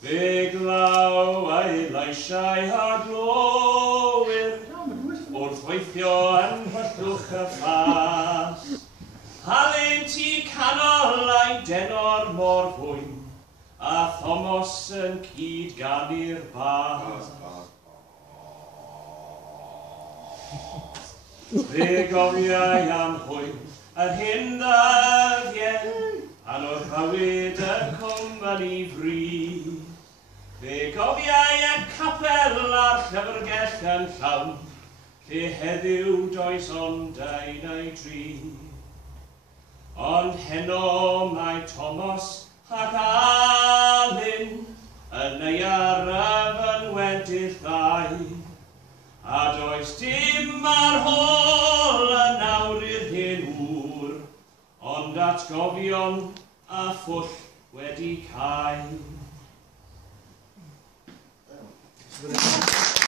Fe glaw eisiau a glowyr, wrth weithio yn hwllwch y ffas. Halen ti canol a'i denor mor fwyn, a Thomas yn cyd gan i'r bas. Fe gofiau am hwyl yr hyn ddyddiau, pan o'r bywyd yn cwmni fri. Fe gofiau y capel a'r llyfrgell yn llawn, lle heddiw does ond ein neu tri. Ond heno mae Thomas ac Alun yn ei araf yn weddill ddau. A does dim ar hôl yn nawr i'r hyn wr, ond atgofion a phwll wedi cael.